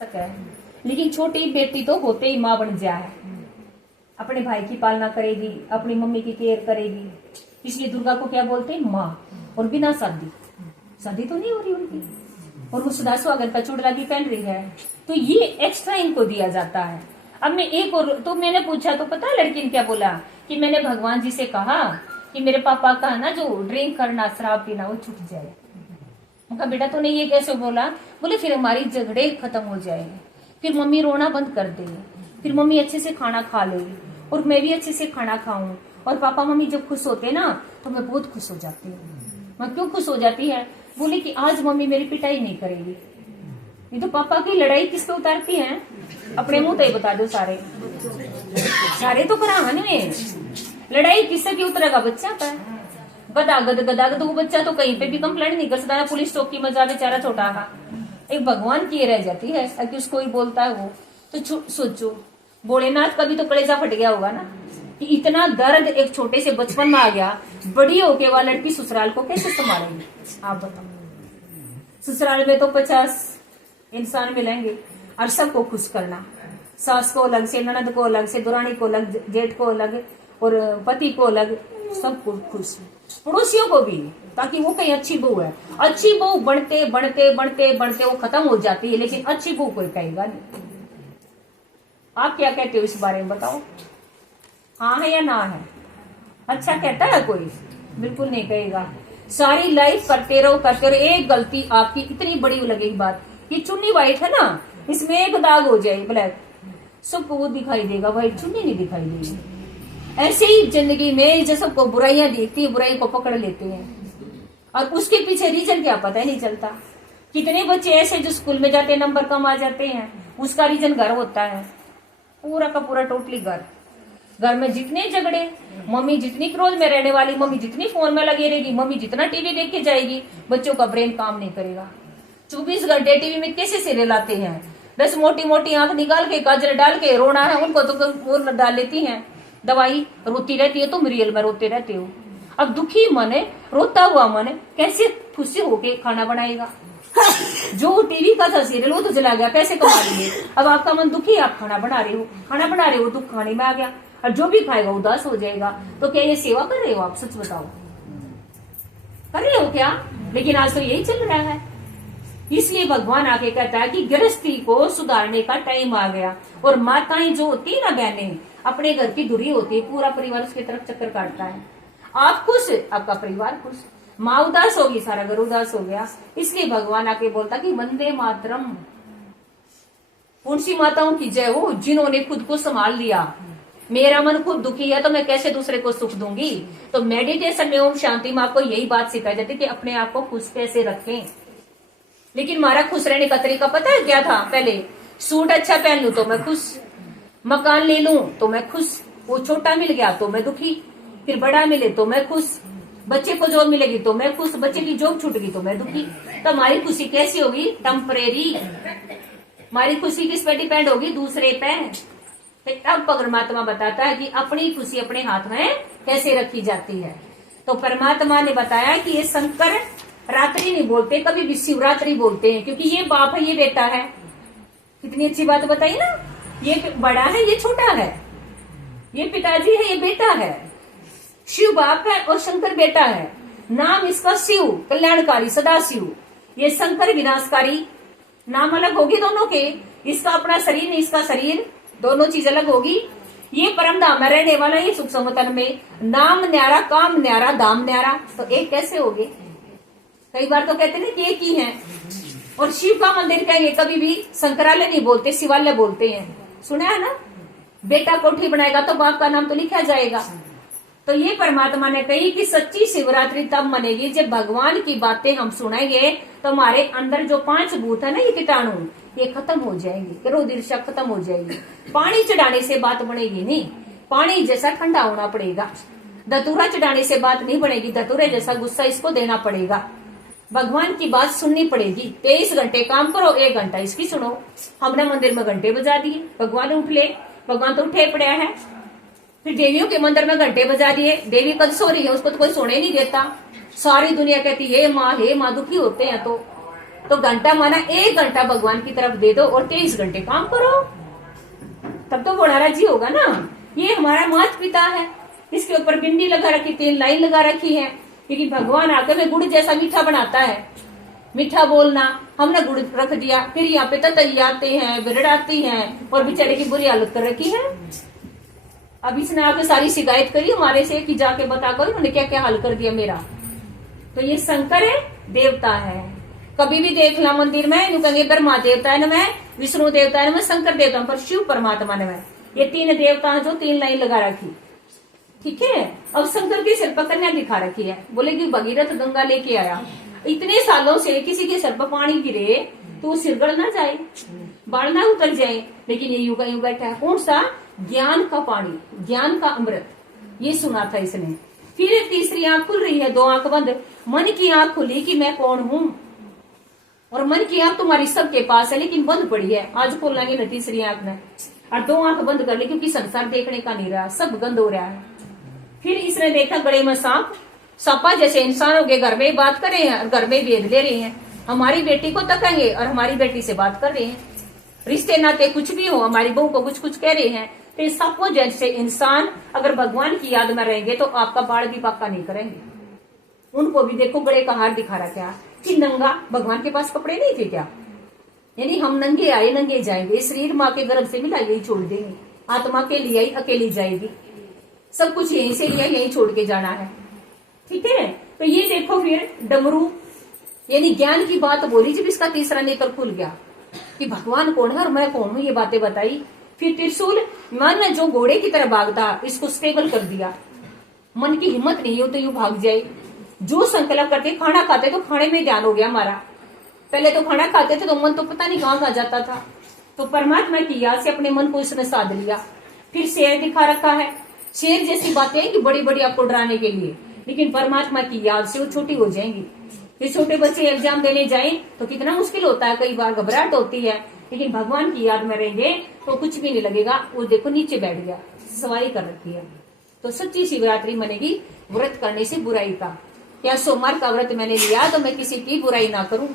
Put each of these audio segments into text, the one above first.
है, लेकिन छोटी बेटी तो होते ही माँ बन जाए, अपने भाई की पालना करेगी, अपनी मम्मी की केयर करेगी। इसलिए दुर्गा को क्या बोलते हैं? माँ। और बिना शादी तो नहीं हो रही उनकी, और वो सदा सुहागन का चूड़ला भी पहन रही है, तो ये एक्स्ट्रा इनको दिया जाता है। अब मैं एक और, तो मैंने पूछा तो पता लड़की ने क्या बोला कि मैंने भगवान जी से कहा कि मेरे पापा का ना जो ड्रिंक करना, शराब पीना, वो छूट जाए। उनका बेटा तो नहीं, ये कैसे बोला? बोले फिर हमारी झगड़े खत्म हो जाएंगे, फिर मम्मी रोना बंद कर देगी, फिर मम्मी अच्छे से खाना खा लेगी और मैं भी अच्छे से खाना खाऊं, और पापा मम्मी जब खुश होते ना तो मैं बहुत खुश हो जाती हूँ। मैं क्यों खुश हो जाती है? बोले कि आज मम्मी मेरी पिटाई नहीं करेगी। ये तो पापा की लड़ाई किस पे उतारती है? अपने मुंह तो बता दो, सारे तो कहानी में लड़ाई किससे की उतरेगा? बच्चा का गदागद वो बच्चा तो कहीं पे भी कंप्लेंट नहीं कर सकता, पुलिस चौकी में जा बेचारा छोटा का। एक भगवान की रह जाती है कि उसको ही बोलता है वो। तो सोचो भोलेनाथ का भी तो कलेजा फट गया होगा ना, कि इतना दर्द एक छोटे से बचपन में आ गया, बड़ी होके वह लड़की ससुराल को कैसे संभालेगी? आप बताओ। ससुराल में तो 50 इंसान मिलेंगे और सबको खुश करना, सास को अलग से, ननद को अलग से, दुरानी को अलग, जेठ को अलग और पति को अलग, सबको खुश, पड़ोसियों को भी, ताकि वो कहीं अच्छी बहू है। अच्छी बहू बढ़ते बढ़ते बढ़ते बढ़ते वो खत्म हो जाती है, लेकिन अच्छी बहू कोई कहेगा नहीं। आप क्या कहते हो इस बारे में बताओ? हाँ है या ना है? अच्छा कहता है कोई? बिल्कुल नहीं कहेगा। सारी लाइफ करते रहो। एक गलती आपकी इतनी बड़ी लगेगी बात, ये चुन्नी व्हाइट है ना, इसमें एक दाग हो जाए ब्लैक, सबको वो दिखाई देगा, भाई चुन्नी नहीं दिखाई देगी। ऐसे ही जिंदगी में जो सबको बुराइयां देखती है, बुराई को पकड़ लेते हैं और उसके पीछे रीजन क्या पता ही नहीं चलता। कितने बच्चे ऐसे जो स्कूल में जाते हैं नंबर कम आ जाते हैं, उसका रीजन घर होता है, पूरा का पूरा टोटली घर में जितने झगड़े, मम्मी जितनी क्रोध में रहने वाली, मम्मी जितनी फोन में लगी रहेगी, मम्मी जितना टीवी देख के जाएगी, बच्चों का ब्रेन काम नहीं करेगा। 24 घंटे टीवी में कैसे सीरियल आते हैं, 10 मोटी मोटी आंख निकाल के काजल डाल के रोना है उनको तो वो डाल लेती हैं दवाई, रोती रहती है, तुम रियल में रोते रहते हो। अब दुखी मन है, रोता हुआ मन है, कैसे खुशी होके खाना बनाएगा? जो टीवी का था सीरियल वो तो चला गया, पैसे कमा लिए। अब आपका मन दुखी, आप खाना बना रहे हो, दुख खाने में आ गया, और जो भी खाएगा उदास हो जाएगा। तो क्या ये सेवा कर रहे हो आप? सच बताओ, कर रहे हो क्या? लेकिन आज तो यही चल रहा है। इसलिए भगवान आके कहता है कि गृहस्थी को सुधारने का टाइम आ गया। और माताएं जो होती है ना, बहनें, अपने घर की दूरी होती है, पूरा परिवार उसकी तरफ चक्कर काटता है। आप खुश, आपका परिवार खुश, माँ उदास होगी, सारा घर उदास हो गया। इसलिए भगवान आके बोलता कि वंदे मातरम, उनसी माताओं की जय हो जिन्होंने खुद को संभाल लिया। मेरा मन खुद दुखी है तो मैं कैसे दूसरे को सुख दूंगी? तो मेडिटेशन में, ओम शांति में आपको यही बात सिखाई जाती है कि अपने आप को खुश कैसे रखें। लेकिन हमारा खुश रहने का तरीका पता है क्या था? पहले सूट अच्छा पहन लूं तो मैं खुश, मकान ले लूं तो मैं खुश, वो छोटा मिल गया तो मैं दुखी, फिर बड़ा मिले तो मैं खुश, बच्चे को जॉब मिलेगी तो मैं खुश, बच्चे की जॉब छूट गई तो मैं दुखी। तो हमारी खुशी कैसी होगी? टेम्परेरी। हमारी खुशी किस पे डिपेंड होगी? दूसरे पे। तब परमात्मा बताता है कि अपनी खुशी अपने हाथ में कैसे रखी जाती है। तो परमात्मा ने बताया कि ये शंकर रात्रि नहीं बोलते, कभी भी शिवरात्रि बोलते हैं, क्योंकि ये बाप है, ये बेटा है। कितनी अच्छी बात बताई ना, ये बड़ा है, ये छोटा है, ये पिताजी है, ये बेटा है। शिव बाप है और शंकर बेटा है। नाम इसका शिव, कल्याणकारी, सदा शिव। ये शंकर विनाशकारी। नाम अलग होगी दोनों के, इसका अपना शरीर नहीं, इसका शरीर, दोनों चीज अलग होगी। ये परम धाम में रहने वाला, ये सुख समतल में। नाम न्यारा, काम न्यारा, दाम न्यारा, तो एक कैसे होगे? कई बार तो कहते हैं कि एक ही है। और शिव का मंदिर कहेंगे, कभी भी शंकरालय नहीं बोलते, शिवालय बोलते हैं। सुना है ना? बेटा कोठी बनाएगा तो बाप का नाम तो लिखा जाएगा। तो ये परमात्मा ने कही कि सच्ची शिवरात्रि तब मनेगी जब भगवान की बातें हम सुनेंगे, तो हमारे अंदर जो 5 भूत है ना, ये कीटाणु, ये खत्म हो जाएंगे, क्रोध ईर्ष्या खत्म हो जाएगी। पानी चढ़ाने से बात बनेगी नहीं, पानी जैसा ठंडा होना पड़ेगा। धतूरा चढ़ाने से बात नहीं बनेगी, धतूरे जैसा गुस्सा इसको देना पड़ेगा। भगवान की बात सुननी पड़ेगी। 23 घंटे काम करो, 1 घंटा इसकी सुनो। हमने मंदिर में घंटे बजा दिए, भगवान उठ ले, भगवान तो उठे पड़े हैं। फिर देवियों के मंदिर में घंटे बजा दिए, देवी कद सो रही है, उसको तो कोई सोने नहीं देता। सारी दुनिया कहती है हे माँ दुखी होते हैं तो तो घंटा माना 1 घंटा भगवान की तरफ दे दो और 23 घंटे काम करो, तब तो बड़ा राजी होगा ना। ये हमारा माता पिता है, इसके ऊपर बिंदी लगा रखी, 3 लाइन लगा रखी है, क्योंकि भगवान आकर में गुड़ जैसा मीठा बनाता है। मीठा बोलना, हमने गुड़ रख दिया, फिर यहाँ पे ततई आते हैं, बिरड़ आती हैं, और बेचारे की बुरी हालत कर रखी है। अब इसने आके सारी शिकायत करी हमारे से कि जाके बता करो उन्होंने क्या क्या हाल कर दिया मेरा। तो ये शंकर है, देवता है। कभी भी देख ला मंदिर में कहेंगे ब्रह्मा देवता है न मैं, विष्णु देवता है न मैं, शंकर देवता हूं, पर शिव परमात्मा ने मैं, ये 3 देवता है जो 3 लाइन लगा रखी। ठीक है। अब शंकर के सिर पर कन्या दिखा रखी है, बोले कि भगीरथ गंगा लेके आया। इतने सालों से किसी के सिर पर पानी गिरे तो सिर गड़ ना जाए, बाल ना उतर जाए, लेकिन ये युगा युग बैठा है। कौन सा? ज्ञान का पानी, ज्ञान का अमृत, ये सुना था इसने। फिर तीसरी आंख खुल रही है, 2 आंख बंद, मन की आंख खुली कि मैं कौन हूं। और मन की आंख तुम्हारी सबके पास है लेकिन बंद पड़ी है, आज खोल लेंगे ना तीसरी आंख में, और 2 आंख बंद कर ली क्योंकि संसार देखने का नहीं रहा, सब गंद हो रहा है। फिर इसने देखा गले में सांप, सांपा जैसे इंसानों के घर में बात कर रहे हैं और घर में भेद ले रहे हैं। हमारी बेटी को तकेंगे और हमारी बेटी से बात कर रहे हैं, रिश्ते नाते कुछ भी हो, हमारी बहू को कुछ कुछ कह रहे हैं। तो सबको जैसे इंसान अगर भगवान की याद में रहेंगे तो आपका बाल भी पक्का नहीं करेंगे। उनको भी देखो गले का हार दिखा रहा क्या कि नंगा, भगवान के पास कपड़े नहीं थे क्या? यानी हम नंगे आए नंगे जाएंगे, शरीर माँ के गर्भ से मिला यही छोड़ देंगे, आत्मा के लिए ही अकेली जाएगी, सब कुछ यहीं से लिया यहीं छोड़ के जाना है। ठीक है। तो ये देखो फिर डमरू यानी ज्ञान की बात बोली जब इसका तीसरा नेत्र खुल गया कि भगवान कौन है और मैं कौन हूं, ये बातें बताई। फिर त्रिशूल, मन जो घोड़े की तरह भागता इसको स्टेबल कर दिया, मन की हिम्मत नहीं हो तो यूं भाग जाए। जो संकल्प करते, खाना खाते तो खाने में ध्यान हो गया हमारा, पहले तो खाना खाते थे तो मन तो पता नहीं कहाँ जाता था, तो परमात्मा की याद से अपने मन को इसने साध लिया। फिर शेर दिखा रखा है, शेर जैसी बातें हैं कि बड़ी बड़ी आपको डराने के लिए, लेकिन परमात्मा की याद से वो छोटी हो जाएंगी। फिर छोटे बच्चे एग्जाम देने जाएं तो कितना मुश्किल होता है, कई बार घबराहट होती है, लेकिन भगवान की याद में रहेंगे तो कुछ भी नहीं लगेगा। वो देखो नीचे बैठ गया, सवाई कर रखी है। तो सच्ची शिवरात्रि मनेगी व्रत करने से बुराई का। क्या सोमवार का व्रत मैंने लिया तो मैं किसी की बुराई ना करूं,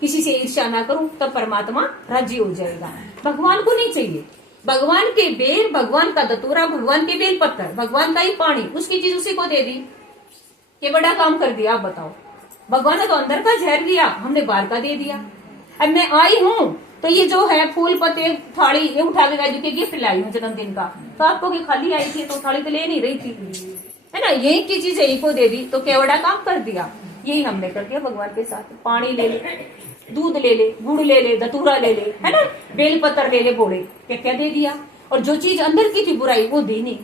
किसी से ईर्ष्या ना करूं, तब परमात्मा राजी हो जाएगा। भगवान को नहीं चाहिए, भगवान के बेल, भगवान का दतूरा, भगवान के बेल पत्थर, भगवान का ही पानी, उसकी चीज उसी को दे दी, ये बड़ा काम कर दिया। आप बताओ, भगवान ने तो अंदर का जहर दिया, हमने बाहर का दे दिया। अब मैं आई हूँ तो ये जो है फूल पत्ते थाली ये उठा के गाय के गिफ्ट लाई हूँ जन्मदिन का, तो आपको की खाली आई थी तो थाली तो ले नहीं रही थी, है ना, यही की चीज यही को दे दी, तो क्या बड़ा काम कर दिया। यही हमने कर दिया भगवान के साथ। पानी ले ले, दूध ले ले, गुड़ ले ले, धतूरा ले ले, है ना, बेल पत्थर ले ले, बोले क्या क्या दे दिया। और जो चीज अंदर की थी बुराई वो दी नहीं,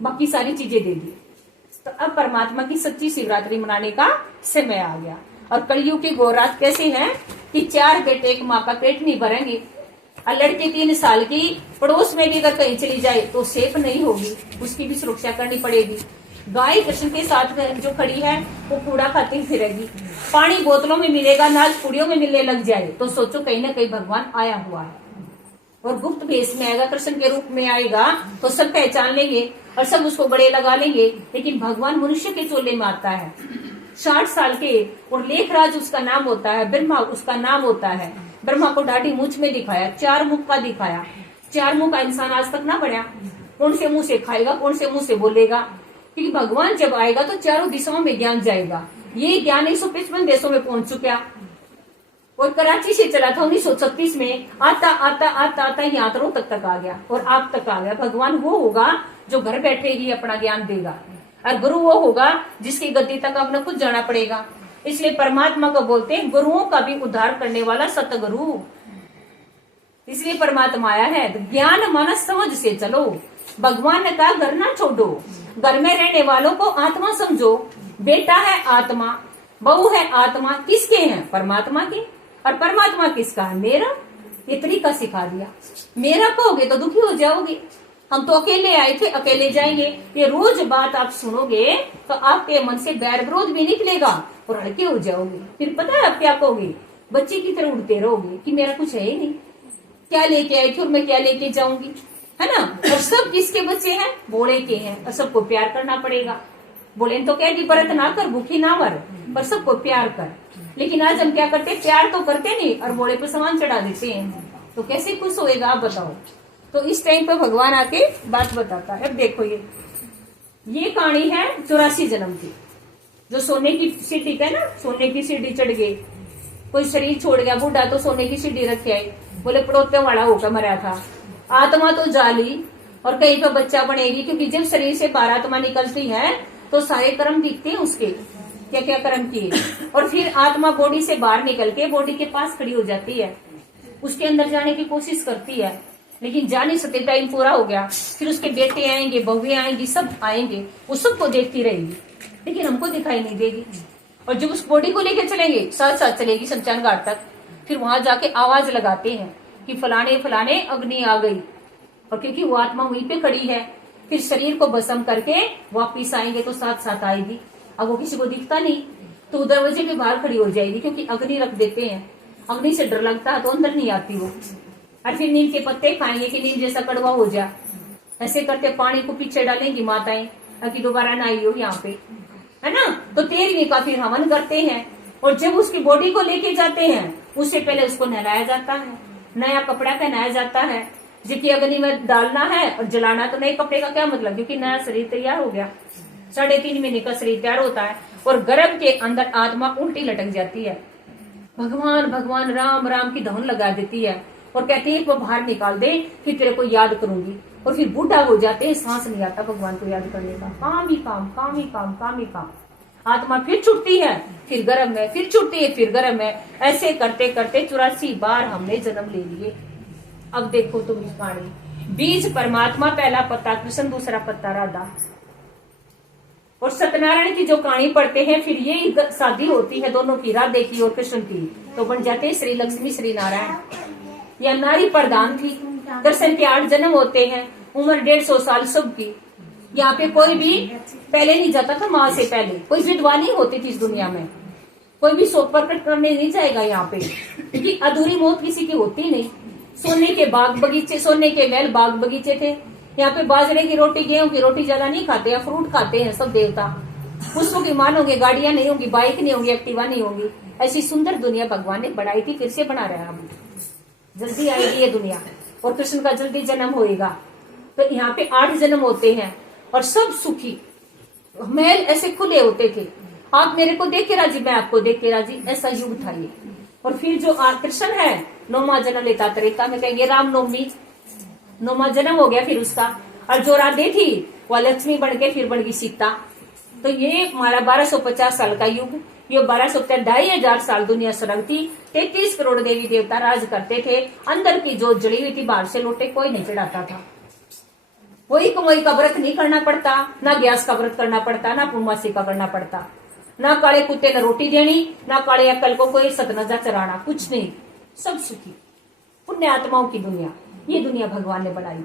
बाकी सारी चीजें दे दी। तो अब परमात्मा की सच्ची शिवरात्रि मनाने का समय आ गया। और कलयुग की गौरात कैसे है कि 4 बेटे एक माँ का पेट नहीं भरेंगे, और लड़की 3 साल की पड़ोस में भी अगर कहीं चली जाए तो सेफ नहीं होगी, उसकी भी सुरक्षा करनी पड़ेगी। गाय कृष्ण के साथ जो खड़ी है वो कूड़ा खाती फिरेगी, पानी बोतलों में मिलेगा, नाच पुड़ियों में मिलने लग जाए तो सोचो कहीं ना कहीं भगवान आया हुआ है। और गुप्त भेष में आएगा, कृष्ण के रूप में आएगा तो सब पहचान लेंगे और सब उसको गले लगा लेंगे, लेकिन भगवान मनुष्य के चोले में आता है 60 साल के। और लेखराज उसका नाम होता है, ब्रह्मा उसका नाम होता है। ब्रह्मा को ढाटी मूछ में दिखाया, 4 मुख का दिखाया। 4 मुख का इंसान आज तक ना बढ़ा, कौन से मुंह से खाएगा, कौन से मुंह से बोलेगा, क्योंकि भगवान जब आएगा तो चारों दिशाओं में ज्ञान जाएगा। ये ज्ञान 155 देशों में पहुंच चुका, और कराची से चला था 1936 में, आता आता आता आता यहाँ तक आ गया और आप तक आ गया। भगवान वो होगा जो घर बैठे ही अपना ज्ञान देगा, और गुरु वो होगा जिसकी गद्दी तक अपना खुद जाना पड़ेगा। इसलिए परमात्मा को बोलते हैं गुरुओं का भी उद्धार करने वाला सतगुरु, इसलिए परमात्मा आया है। तो ज्ञान मानस समझ से चलो, भगवान ने कहा घर ना छोड़ो, घर में रहने वालों को आत्मा समझो। बेटा है आत्मा, बहू है आत्मा, किसके हैं? परमात्मा के। और परमात्मा किसका है? मेरा। ये तरीका सिखा दिया। मेरा कहोगे तो दुखी हो जाओगे, हम तो अकेले आए थे अकेले जाएंगे। ये रोज बात आप सुनोगे तो आपके मन से बैर विरोध भी निकलेगा और हल्के हो जाओगे। फिर पता है आप क्या कहोगे? बच्चे की तरह उड़ते रहोगे कि मेरा कुछ है ही नहीं, क्या लेके आई थी और मैं क्या लेके जाऊंगी, है ना। और सब किसके बच्चे हैं? भोले के हैं, और सबको प्यार करना पड़ेगा। बोले तो कह दी व्रत ना कर, भूखी ना मर, पर सबको प्यार कर। लेकिन आज हम क्या करते हैं, प्यार तो करते नहीं और बोले पे सामान चढ़ा देते हैं, तो कैसे खुश होएगा आप बताओ। तो इस टाइम पे भगवान आके बात बताता है। अब देखो ये कहानी है 84 जन्म की। जो सोने की सीढ़ी है ना, सोने की सीढ़ी चढ़ गई, कोई शरीर छोड़ गया बूढ़ा तो सोने की सीढ़ी रखे आई, बोले पड़ोते वाला होकर मरा था। आत्मा तो जाली और कहीं पे बच्चा बनेगी, क्योंकि जब शरीर से बाहर आत्मा निकलती है तो सारे कर्म दिखते हैं उसके, क्या क्या कर्म किए। और फिर आत्मा बॉडी से बाहर निकल के बॉडी के पास खड़ी हो जाती है, उसके अंदर जाने की कोशिश करती है, लेकिन जा नहीं सकते, टाइम पूरा हो गया। फिर उसके बेटे आएंगे, बहुएं आएंगी, सब आएंगे, वो सबको देखती रहेगी, लेकिन हमको दिखाई नहीं देगी। और जब उस बॉडी को लेकर चलेंगे, साथ साथ चलेगी शमशान घाट तक, फिर वहां जाके आवाज लगाते हैं कि फलाने फलाने अग्नि आ गई, और क्योंकि वो आत्मा वहीं पे खड़ी है, फिर शरीर को भस्म करके वापिस आएंगे तो साथ साथ आएगी। अब वो किसी को दिखता नहीं तो दरवाजे के बाहर खड़ी हो जाएगी, क्योंकि अग्नि रख देते हैं, अग्नि से डर लगता है तो अंदर नहीं आती वो। और फिर नीम के पत्ते खाएंगे कि नीम जैसा कड़वा हो जाए, ऐसे करते पानी को पीछे डालेंगी माताएं ताकि दोबारा ना आई हो यहाँ पे, है ना। तो 13वीं का फिर हवन करते हैं, और जब उसकी बॉडी को लेके जाते हैं उससे पहले उसको नहलाया जाता है, नया कपड़ा पहनाया जाता है, जिसकी अग्नि में डालना है और जलाना। तो नए कपड़े का क्या मतलब, क्योंकि नया शरीर तैयार हो गया, 3.5 महीने का शरीर तैयार होता है, और गर्भ के अंदर आत्मा उल्टी लटक जाती है, भगवान भगवान राम राम की धुन लगा देती है, और कहती है वो बाहर निकाल दे, फिर तेरे को याद करूंगी। और फिर बूढ़ा हो जाते हैं, सांस नहीं आता भगवान को याद करने का, काम ही काम काम ही काम काम ही काम। आत्मा फिर छुटती है, फिर गर्भ में, फिर छुटती है, फिर गर्भ में, ऐसे करते करते 84 बार हमने जन्म ले लिए। अब देखो तुम इस कहानी, बीज परमात्मा, पहला पत्ता कृष्ण, दूसरा पत्ता राधा। और सत्यनारायण की जो कहानी पढ़ते हैं, फिर ये शादी होती है दोनों की, राधे की और कृष्ण की, तो बन जाते हैं श्री लक्ष्मी श्री नारायण। या नारी प्रधान थी, दर्शन के 8 जन्म होते हैं, उम्र 150 साल सबकी। यहाँ पे कोई भी पहले नहीं जाता था, माँ से पहले कोई विधवा नहीं होती थी इस दुनिया में, कोई भी शोक प्रकट करने नहीं जाएगा यहाँ पे, क्योंकि अधूरी मौत किसी की होती नहीं। सोने के बाग बगीचे, सोने के महल बाग बगीचे थे। यहाँ पे बाजरे की रोटी, गेहूं की रोटी ज्यादा नहीं खाते हैं, फ्रूट खाते हैं सब देवता। पुष्पों की मान होंगे, गाड़ियां नहीं होंगी, बाइक नहीं होंगी, एक्टिवा नहीं होंगी। ऐसी सुंदर दुनिया भगवान ने बनाई थी, फिर से बना रहा है। हम जल्दी आएगी ये दुनिया, और कृष्ण का जल्दी जन्म होएगा। तो यहाँ पे 8 जन्म होते हैं, और सब सुखी, महल ऐसे खुले होते थे, आप मेरे को देख के राजी, मैं आपको देख के राजी, ऐसा युग था ये। और फिर जो कृष्ण है 9वां जन्म लेता, त्रेता में कहेंगे रामनवमी, 9वां जन्म हो गया फिर उसका। और जो राधे थी वह लक्ष्मी बन के फिर बन गई सीता। तो ये हमारा 1250 साल का युग, ये 1250 साल दुनिया स्वर्ग थी। 33 करोड़ देवी देवता राज करते थे, अंदर की जो जड़ी हुई थी बाहर से लोटे कोई नहीं चढ़ाता था। कोई कमोई का व्रत नहीं करना पड़ता, ना गैस का व्रत करना पड़ता, ना पूर्णमासी का करना पड़ता, ना काले कुत्ते ने रोटी देनी, ना काले अक्कल को कोई सतनजा चढ़ाना, कुछ नहीं, सब सुखी। पुण्य आत्माओं की दुनिया, ये दुनिया भगवान ने बनाई थी।